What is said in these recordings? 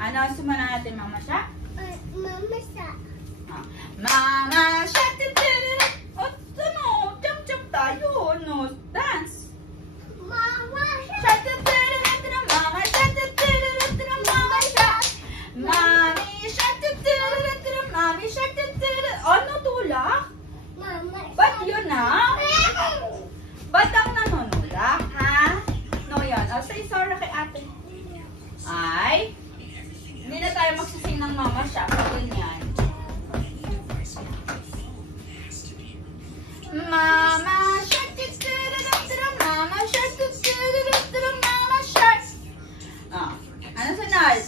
Ano, sumana natin, Mama Shark? Mama Shark. Mama Shark. At ano, jump tayo. No, dance. Mama Shark. Mama Shark. Mama Shark. Mommy Shark. Mommy Shark. Ano, tulak? Mama Shark. Ba't yun na? Ba't ang nanunulak, ha? No, yan. O, say sorry kay ate. Ay, hindi na tayo magsising ng Mama Shark. Ganyan. Mama Shark. Mama Shark. Mama Shark. Ah, ano sunod?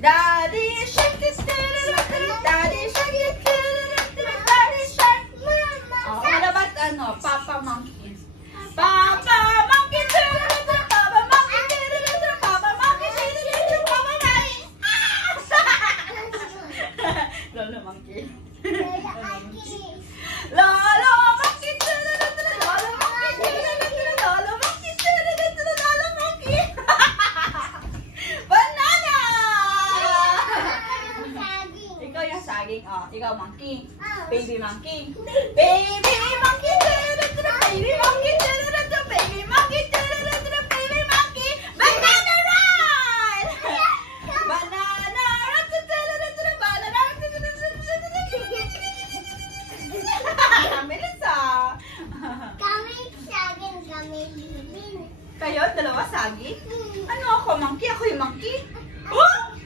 Daddy Shark. Daddy Shark. Daddy Shark. Oh, wala ba't ano? Papa Monkey. Papa Monkey. Papa Monkey. Papa Monkey. Papa Monkey. Lolo Monkey. Lolo Monkey. Lolo Monkey. Lolo Monkey. Lolo Monkey. Banana! Ikaw yung saging. Oh, ikaw monkey. Baby monkey. Baby monkey. Baby monkey. Baby monkey. Baby monkey. Banana run! Banana run! Banana. Bilis ah. Kami saging, kami lilin. Kayo, dalawa saging? Ano ako, monkey? Ako yung monkey? Oh!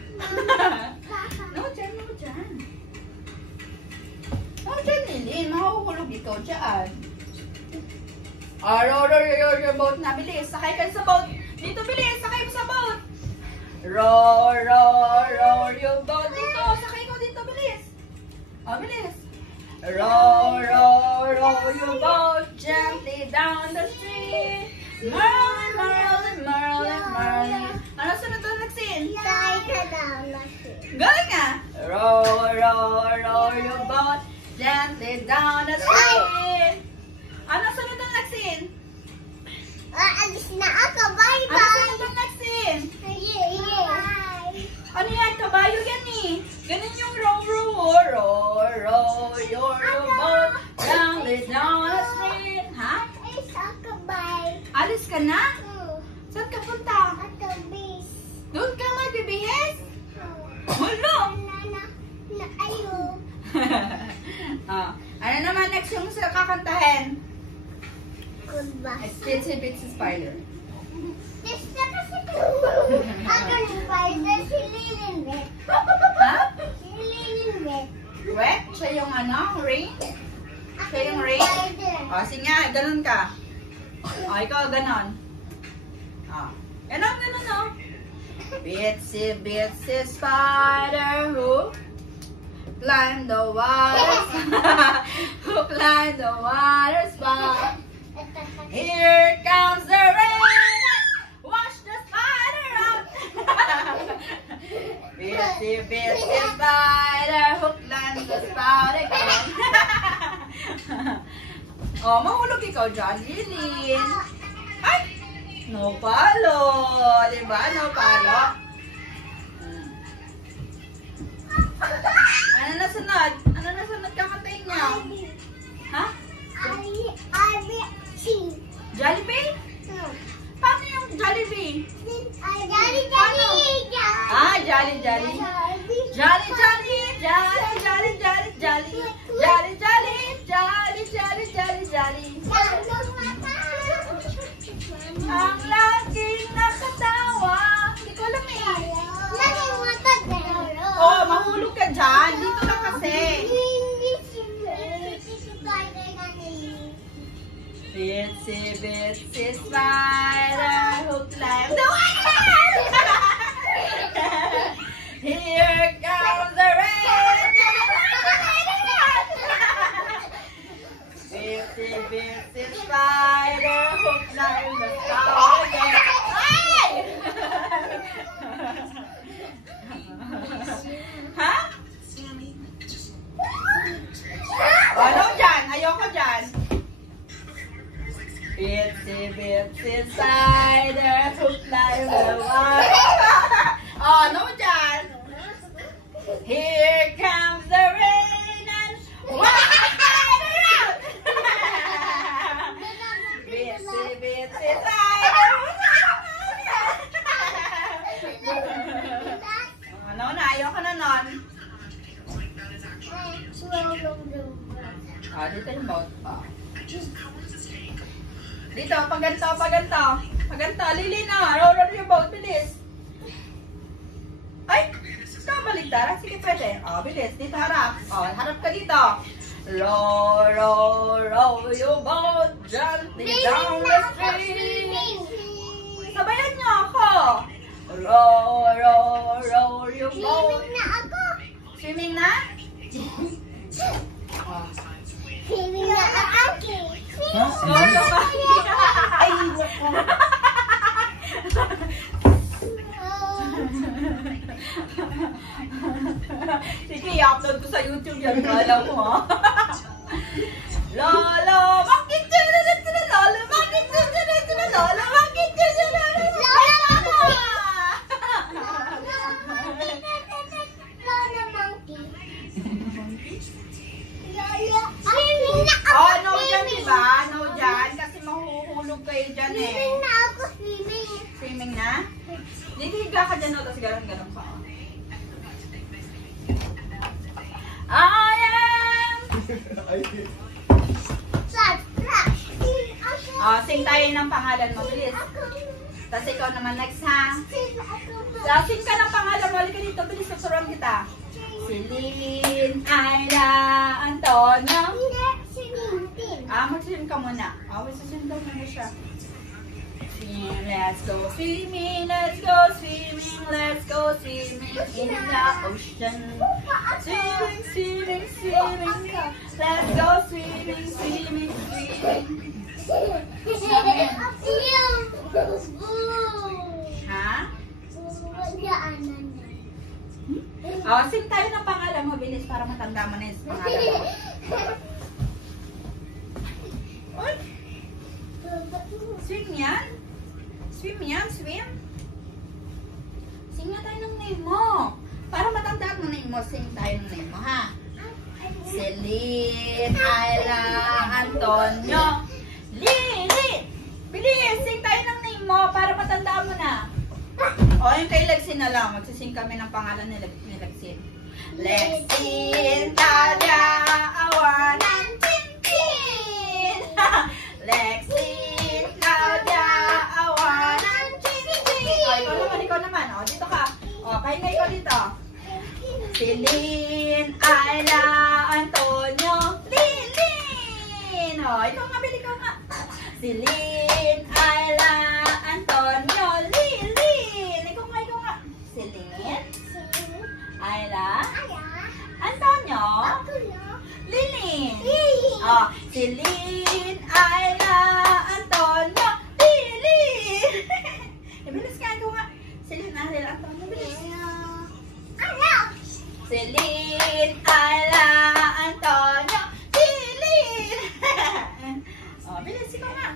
No, dyan, no, dyan. No, dyan, Lilin. Mahuhulog ikaw dyan. Row your boat na. Bilis. Sakay ka sa boat. Dito, bilis. Sakay mo sa boat. Row your boat. Dito. Sakay ko dito. Bilis. Oh, bilis. Row your boat gently down the stream. Merlin, Merlin, Merlin, Merlin. Ano sunod doon, Maxine? Sakay ka daw na siya. Galing nga. Row your boat gently down the stream. Ano sunod doon, Maxine? Alis na ako, Ano bye-bye. sunod doon, Maxine? Bye. Ano yan? Kabayo yan eh. Ganun yung row your boat gently down the stream. Ha? Ay, saka bye. Alis ka na? Saan ka punta? Ato, bis. Doon ka magbibihis? Wala. Na ayo. Oh. Ano naman next yung kakantahin? Goodbye. Itsy Bitsy Spider. Gusto kasi ako ng spider, si Lilibet. Ha? Si Lilibet. Wet? Siya yung ano? Rain? Siya yung rain? O, sige nga. Ganun ka. O, ikaw ganon. O. Ganon, o. Bitsy Bitsy Spider who climbed the waters. Who climbed the water spout. Here comes the rain. Wash the spider out. Bitsy Bitsy Spider who climbed the spout again. Oh, mahulog ikaw dyan, Lilin. Ay! No palo. Diba? No palo. Ano na sunod? Ano na sunod kakantayin niya? Ha? Jollibee? Paano yung Jollibee? Ah, Jolly. Jolly. Jolly. Ang laging nakatawa. Hindi ko alam eh. Oh, mahulog ka dyan. Dito lang kasi. Bitsy Spider who climbed the wall. Here comes the rain. Bitsy Spider who climbed the wall again. Ay! Ha? Ano dyan? Ayoko dyan. Bitsy Spider who climbed the wall. Oh, ano dyan? Here comes the rain and Bitsy, bitsy, ano na, ayoko na nun. Dito yung boat. Dito, pag ganito. Lili na, roll yung boat, bilis. Ay, kabaligtara. Sige, pwede. Bilis, dito harap. Harap ka dito. Row your boat gently down the stream. Sabayan niyo ako. Row your boat. Swimming na? Swimming na ako. Ay, sige, i-upload ko sa YouTube yan. Alam mo, ha? Lolo, bakit dyan? Lolo, bakit dyan? Lolo, bakit dyan? No dyan, diba? No dyan. Kasi mahuhulog kayo dyan eh. Swimming na ako, swimming. Swimming na? Dito higa ka dyan, no? Tapos ganun pa. I am... Sing tayo ng pangalan mo, bilis. Tapos ikaw naman next, ha? Sing ka ng pangalan mo. Halika dito, bilis. Susuruan kita. Celine, Ayla, Antonio. Mag-swim ka muna. Mag-swim daw muna siya. Let's go swimming, let's go swimming, let's go swimming in the ocean. Swimming, let's go swimming. Ha? Sing tayo ng pangalan mo, bilis, para matanda mo na yung pangalan mo. Swim yan? Swim? Sing nga tayo ng name mo. Para matandaan mo name mo, sing tayo ng name mo, ha? Celine, Ayla, Antonio, Lili. Bilis, sing tayo ng name mo para matandaan mo na. Yung kay Lexin na lang. Magsising kami ng pangalan ni Lexin. Lexin, Talia, Awanan, Tintin. Lexin, Claudia, Awanan, Tintin. Ikaw naman. Dito ka. Pahinga ikaw dito. Celine, Ayla, Antonio, Lilin. Ikaw nga, bili ka nga. Celine, Ayla, Antonio, Lilin. Ikaw nga. Celine, Ayla, Antonio, Lilin. Celine, Ayla, Antonio, Lilin. Bilis ka, ikaw nga. Celine, Ayla, Antonio, bilis. Celine, Ayla, Antonio, Lilin. Bilis ikaw nga.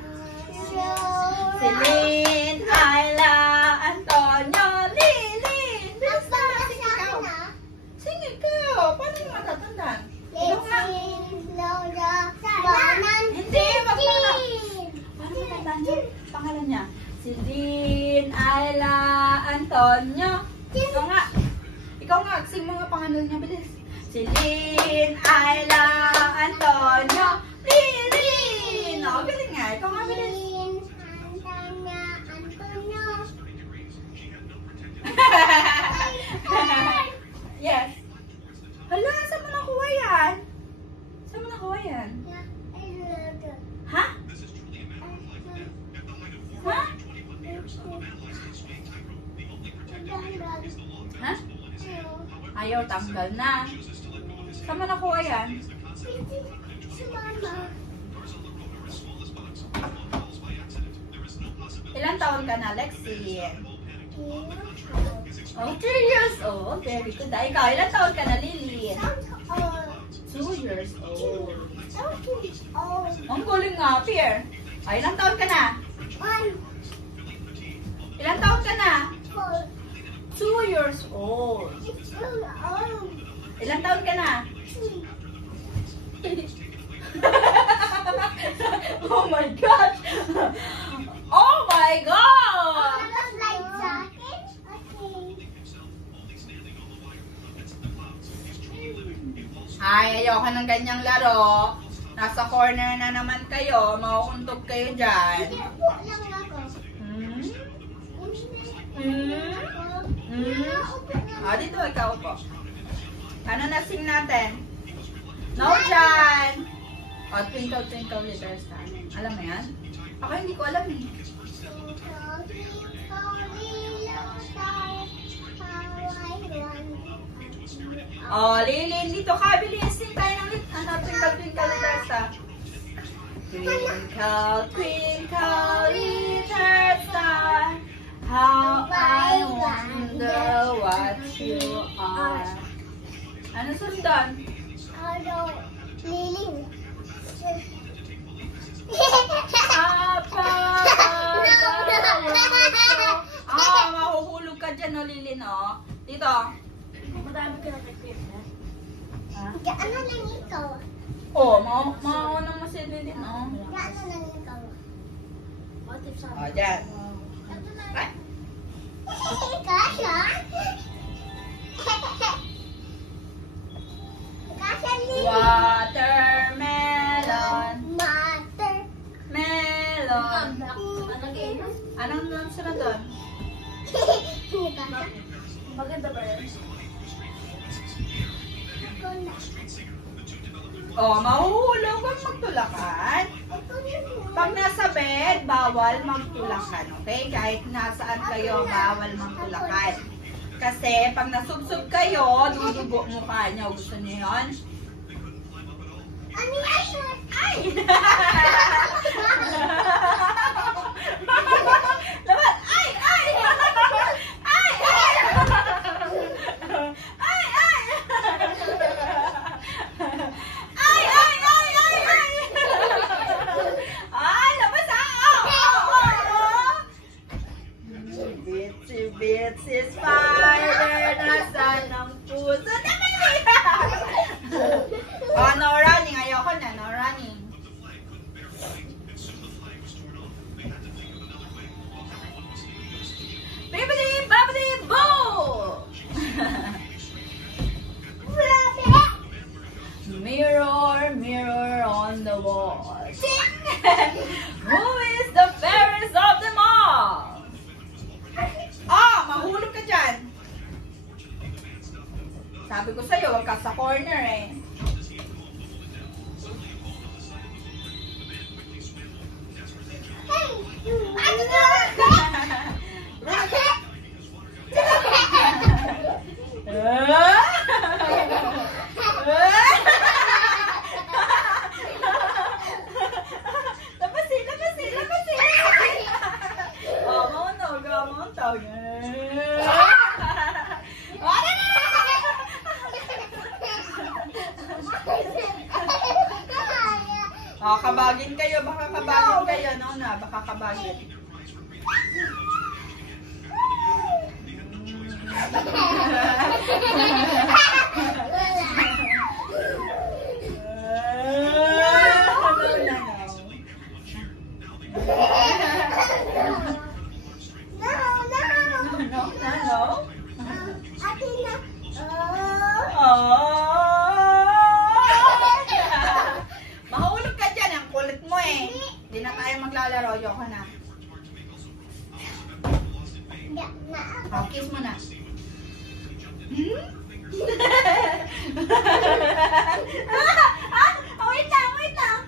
Celine, Ayla, Antonio, Lilin. Bilis na, sing ikaw. Sing ikaw. Paano yung matatandaan? Ikaw nga. Hindi, wag mo na. Paano matandaan yung pangalan niya? Celine, Ayla, Antonio. Ikaw nga, sing mga pangalan niya, bilis. Celine, Ayla, Antonio, Lilin. Galing nga. Ikaw nga, bilis. Yes. Hala, saan mo nakuha yan? Ha? Ha? Ayaw, tanggal na. Saan mo nakuha yan? Ilang taon ka na, Lexi? 3 years old. Very good. Ikaw, ilang taon ka na, Lily? 2 years old. Ang galing nga, Pierre. Ilang taon ka na? Ilang taon ka na? 2 2 years old. Ilang taon ka na? Oh my gosh! Oh my God! Ay, ayoko ng ganyang laro. Nasa corner na naman kayo. Mauuntog kayo dyan. Dito ikaw po. Ano na sing natin? No dyan! Twinkle, twinkle, little star. Alam mo yan? Ako hindi ko alam eh. Lilin, dito ka. Bilis, sing tayo ng twinkle, twinkle, little star. Twinkle, twinkle, little star, how I wonder what you are. Ano sundan? Lilin. Mahuhulog ka dyan, no, Lilin, no? Dito. Madami ka na nag-quit, ha? Ano lang ikaw? Mauna mo si Lilin, no? Ano lang ikaw? What if sabi? Dyan. Ay! Kasha? Kasha Lilin. Watermelon. Mother. Melon. Nag-iinom? Anong sunod doon? Kasha? Maganda ba yan? Ako na. Mahuhulog kang magtulakan. Ako na. Pag nasa bed, bawal magtulakan, okay? Kahit nasaan kayo, bawal magtulakan. Kasi pag nasubsob kayo, dudugo mukha niyo. Gusto niyo yun? Ano yan? Ay! Laban! Ay! Ay! Ay! Ay! Ay! Ay! Labas Bitsy spider, nasa ng puso naman no running. Ayoko na, no running. Bibbidi, babbidi, boo! Mirror, mirror on the wall. Who is the fairest of them all? Mahulog ka dyan. Sabi ko sa'yo, wag ka sa corner eh. Ano na? Kabagin kayo, baka kabagin kayo, no na, baka kabagin. Mahulog ka dyan, ang kulit mo eh. Hindi na tayo maglalaro, ayoko na. Kiss mo na. Wait lang, wait lang.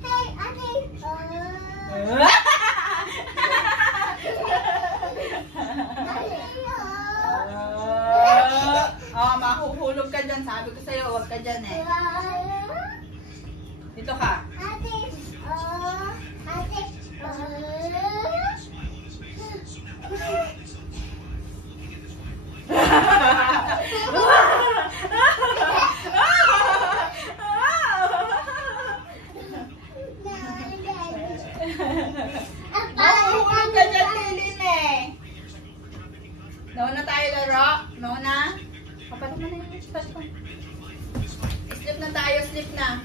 Hey, ate. Mahuhulog ka dyan. Sabi ko sa'yo, huwag ka dyan eh. Dito ka. Ate. Ate. maglaro? Muna? Kapatid mo na yung cellphone. Sleep na tayo, sleep na.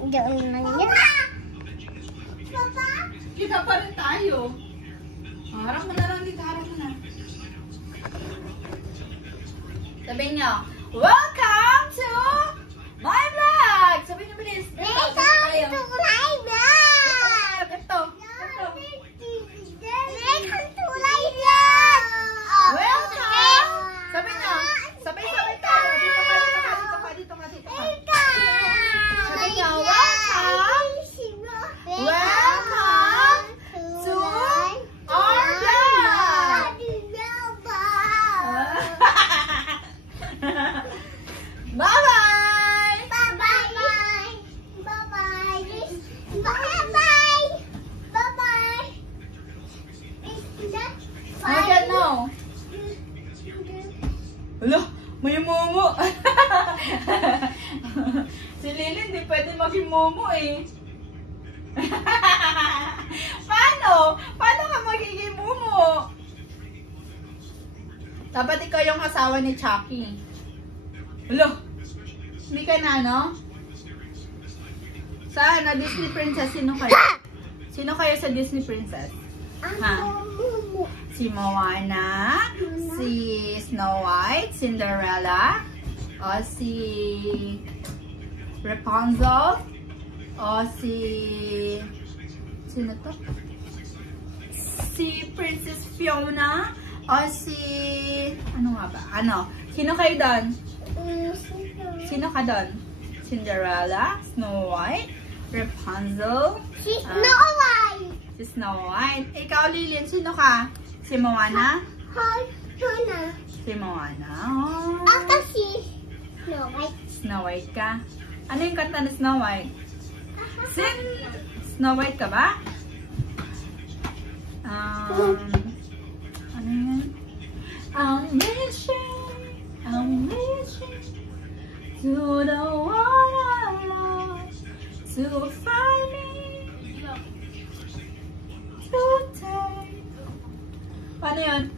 Doon naman yun. Papa? Kita pa rin tayo. Harap mo na lang dito, harap mo na. Sabihin nyo, welcome to my vlog! Sabihin nyo bilis. Welcome to my vlog! Ito. Welcome to my vlog! Welcome! Sabihin nyo, sabay-sabay tayo. Dito ka, dito ka, dito ka, dito ka, dito ka. Sabihin nyo, welcome! Welcome to our vlog! Bye-bye! I don't know. Hala, may momo. Si Lily hindi pwede maging momo eh. Paano? Paano ka magiging momo? Dapat ikaw yung asawa ni Chucky. Hala, hindi ka na, no? Saan? Na Disney Princess, sino kayo? Sino kayo sa Disney Princess? Ha? Si Moana, si Snow White, Cinderella, o si Rapunzel, o si... Sino to? Si Princess Fiona, o si... Ano nga ba? Ano? Sino kayo doon? Sino ka doon? Cinderella, Snow White, Rapunzel, si Snow White. Ikaw, Lillian, sino ka? Si Moana? Si Moana. Oh. Snow White ka? Ano yung kanta ni Snow White? Sing! Snow White ka ba? Ano yun? I'm wishing to the one I love to find me today. Paano yun?